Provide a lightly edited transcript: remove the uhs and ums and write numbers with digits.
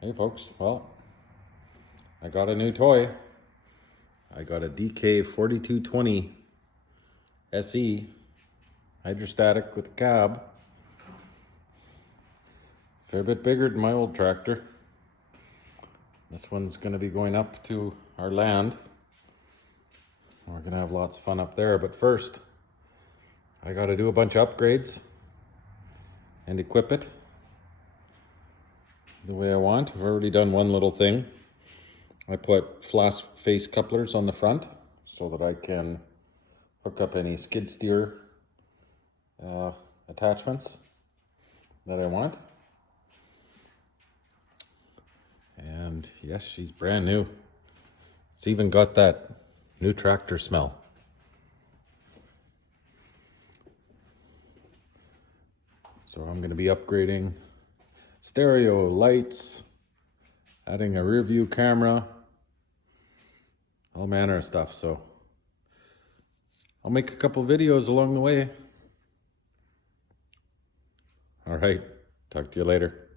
Hey folks, well, I got a new toy. I got a DK4220SE hydrostatic with a cab. Fair bit bigger than my old tractor. This one's going to be going up to our land. We're going to have lots of fun up there, but first I got to do a bunch of upgrades and equip it the way I want. I've already done one little thing. I put flash face couplers on the front so that I can hook up any skid steer attachments that I want. And yes, she's brand new. It's even got that new tractor smell. So I'm going to be upgrading stereo, lights, adding a rear view camera, all manner of stuff. So I'll make a couple videos along the way. All right, talk to you later.